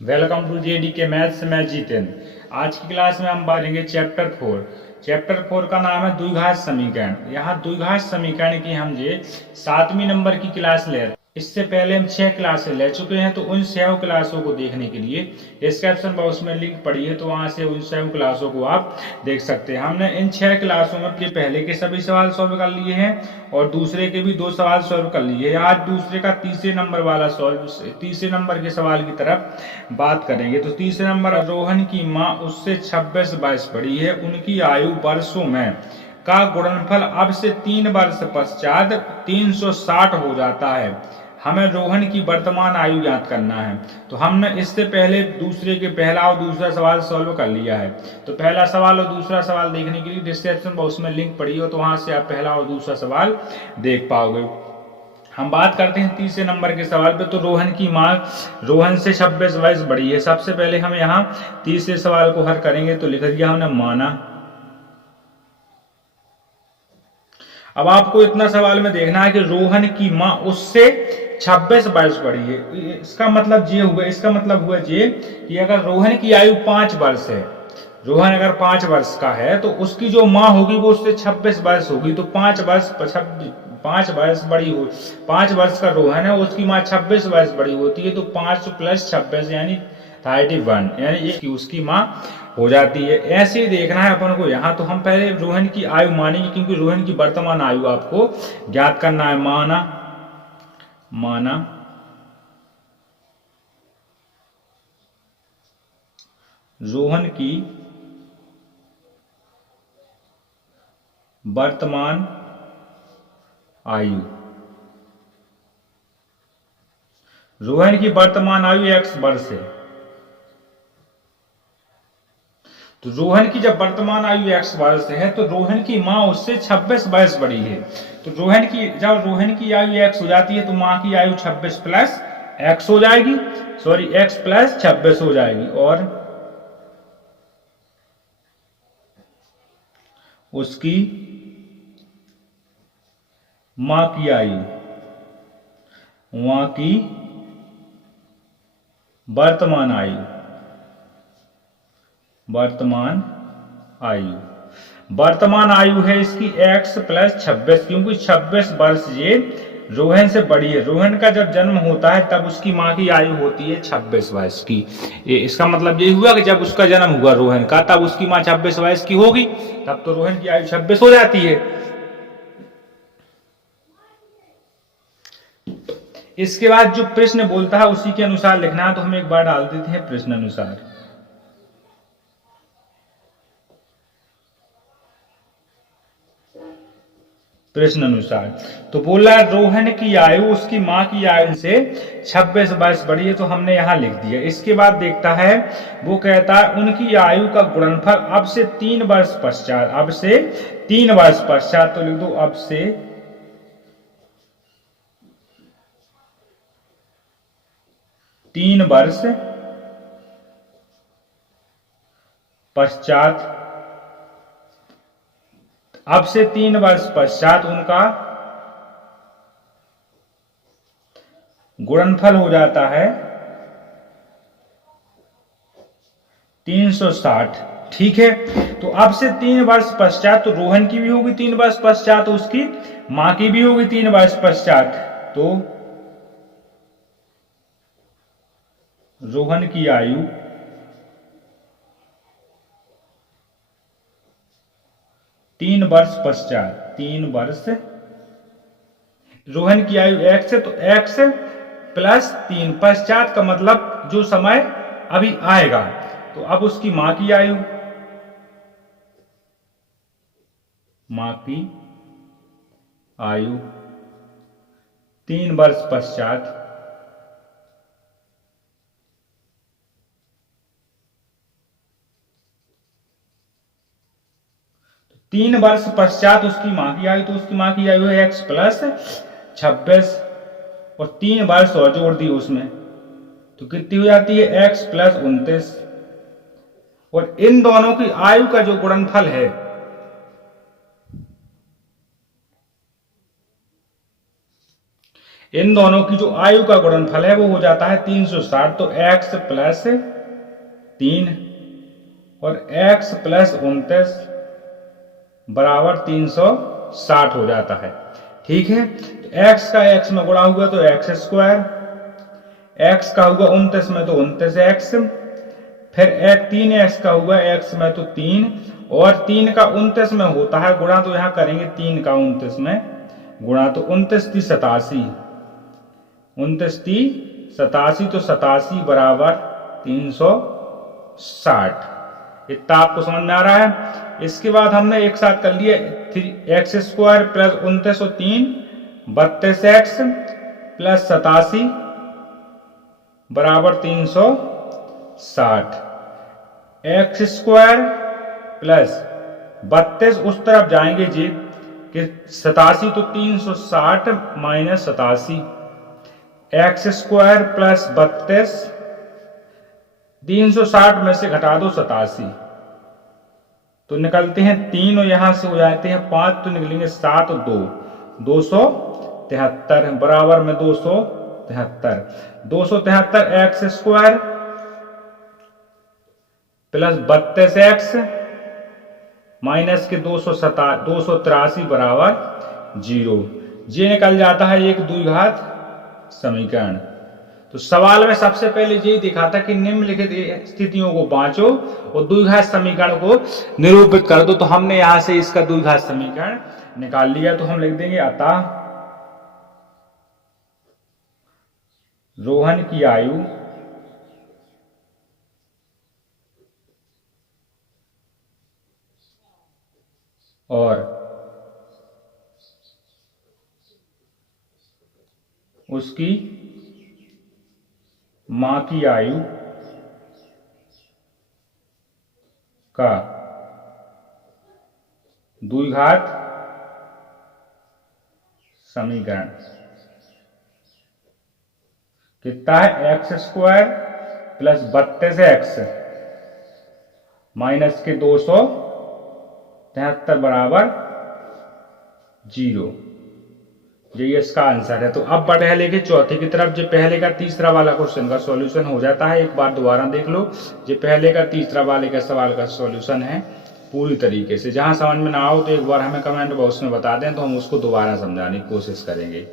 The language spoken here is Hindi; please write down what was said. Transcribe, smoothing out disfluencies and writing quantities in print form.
वेलकम टू जेडी के मैथ्स में जितेंद्र। आज की क्लास में हम पढ़ेंगे चैप्टर 4। चैप्टर 4 का नाम है द्विघात समीकरण। यहाँ द्विघात समीकरण की हम ये 7वीं नंबर की क्लास ले रहे हैं। इससे पहले हम 6 क्लासें ले चुके हैं, तो उन 6 क्लासों को देखने के लिए डिस्क्रिप्शन बॉक्स में लिंक पड़ी है, तो वहां से उन 6 क्लासों को आप देख सकते हैं। हमने इन 6 क्लासों में अपने पहले के सभी सवाल सॉल्व कर लिए हैं और दूसरे के भी 2 सवाल सॉल्व कर लिए हैं। आज दूसरे का तीसरे नंबर वाला तीसरे नंबर के सवाल की तरफ बात करेंगे। तो तीसरे नंबर, रोहन की माँ उससे 26 वर्ष बड़ी है, उनकी आयु वर्षों में का गुणनफल अब से 3 वर्ष पश्चात 360 हो जाता है। हमें रोहन की वर्तमान आयु ज्ञात करना है। तो हमने इससे पहले दूसरे के पहला और दूसरा सवाल सॉल्व कर लिया है। तो पहला सवाल और दूसरा सवाल देखने के लिए डिस्क्रिप्शन बॉक्स में लिंक पड़ी हो, तो वहां से आप पहला और दूसरा सवाल देख पाओगे। हम बात करते हैं तीसरे नंबर के सवाल पे। तो रोहन की माँ रोहन से 26 वर्ष बड़ी है। सबसे पहले हम यहाँ तीसरे सवाल को हल करेंगे। तो लिख दिया हमने माना। अब आपको इतना सवाल में देखना है कि रोहन की माँ उससे 26 वर्ष बड़ी है। इसका मतलब ये हुआ, ये कि अगर रोहन की आयु 5 वर्ष है, रोहन अगर 5 वर्ष का है, तो उसकी जो माँ होगी वो उससे 26 वर्ष होगी। तो 5 वर्ष बड़ी हो, 5 वर्ष का रोहन है, उसकी माँ 26 वर्ष बड़ी होती है। तो 5 + 26 यानी 31, यानी उसकी माँ हो जाती है। ऐसे ही देखना है अपन को यहाँ। तो हम पहले रोहन की आयु मानेंगे, क्योंकि रोहन की वर्तमान आयु आपको ज्ञात करना है। माना रोहन की वर्तमान आयु, रोहन की वर्तमान आयु x वर्ष है। तो रोहन की जब वर्तमान आयु x वर्ष है, तो रोहन की माँ उससे 26 वर्ष बड़ी है। तो जब रोहन की आयु x हो जाती है, तो माँ की आयु 26 + x हो जाएगी, x + 26 हो जाएगी। और उसकी माँ की आयु, माँ की वर्तमान आयु है इसकी x + 26, क्योंकि 26 वर्ष ये रोहन से बड़ी है। रोहन का जब जन्म होता है तब उसकी माँ की आयु होती है 26 वर्ष की। इसका मतलब ये हुआ कि जब उसका जन्म हुआ रोहन का, तब उसकी माँ 26 वर्ष की होगी, तब तो रोहन की आयु 26 हो जाती है। इसके बाद जो प्रश्न बोलता है उसी के अनुसार लिखना है। तो हम एक बार डाल देते हैं प्रश्न अनुसार। प्रश्न अनुसार तो बोला रोहन की आयु उसकी माँ की आयु से 26 वर्ष बड़ी है। तो हमने यहाँ लिख दिया। इसके बाद देखता है, वो कहता है उनकी आयु का गुणनफल अब से 3 वर्ष पश्चात, तो लिख दो अब से 3 वर्ष पश्चात, अब से 3 वर्ष पश्चात उनका गुणनफल हो जाता है 360। ठीक है। तो अब से 3 वर्ष पश्चात, तो रोहन की भी होगी 3 वर्ष पश्चात, तो उसकी मां की भी होगी 3 वर्ष पश्चात। तो रोहन की आयु 3 वर्ष पश्चात, रोहन की आयु x है, तो x + 3, पश्चात का मतलब जो समय अभी आएगा। तो अब उसकी मां की आयु, 3 वर्ष पश्चात, उसकी मां की आयु, तो उसकी मां की आयु है x + 26 और 3 वर्ष और जोड़ दी उसमें, तो कितनी हो जाती है x + 29। और इन दोनों की आयु का जो गुणनफल है, इन दोनों की जो आयु का गुणनफल है वो हो जाता है 360। तो x प्लस 3 और x प्लस 29 बराबर 360 हो जाता है। ठीक है, तो x का x में गुणा हुआ तो x स्क्वायर, x का हुआ 29 में तो 29x, फिर 3x का हुआ x में तो 3, और 3 का 29 में होता है गुणा, तो यहां करेंगे 3 का 29 में गुणा, तो 29 × 87, 29 × 87, तो 87 बराबर 360। इतना आपको समझ में आ रहा है। इसके बाद हमने एक साथ कर लिया x स्क्वायर प्लस 29 और 3 32x प्लस 87 बराबर 360। x स्क्वायर प्लस 32 उस तरफ जाएंगे जी कि 87, तो 360 माइनस 87, x स्क्वायर प्लस 32, 360 में से घटा दो 87, तो निकलते हैं 3 और यहां से हो जाते हैं 5, तो निकलेंगे 7 और 2 273 बराबर में 273। 273 x square plus 32x minus के 283 बराबर 0। ये निकल जाता है एक द्विघात समीकरण। तो सवाल में सबसे पहले यही दिखा था कि निम्नलिखित स्थितियों को बांचो और द्विघात समीकरण को निरूपित कर दो। तो हमने यहां से इसका द्विघात समीकरण निकाल लिया। तो हम लिख देंगे अतः रोहन की आयु और उसकी मां की आयु का द्विघात समीकरण कितना है? X square plus 32x minus के 273 बराबर 0। यही इसका आंसर है। तो अब पहले के चौथे की तरफ, जो पहले का तीसरा वाला क्वेश्चन का सॉल्यूशन हो जाता है। एक बार दोबारा देख लो, जो पहले का तीसरा वाले का सवाल का सॉल्यूशन है पूरी तरीके से। जहां समझ में ना आओ तो एक बार हमें कमेंट बॉक्स में बता दें, तो हम उसको दोबारा समझाने की कोशिश करेंगे।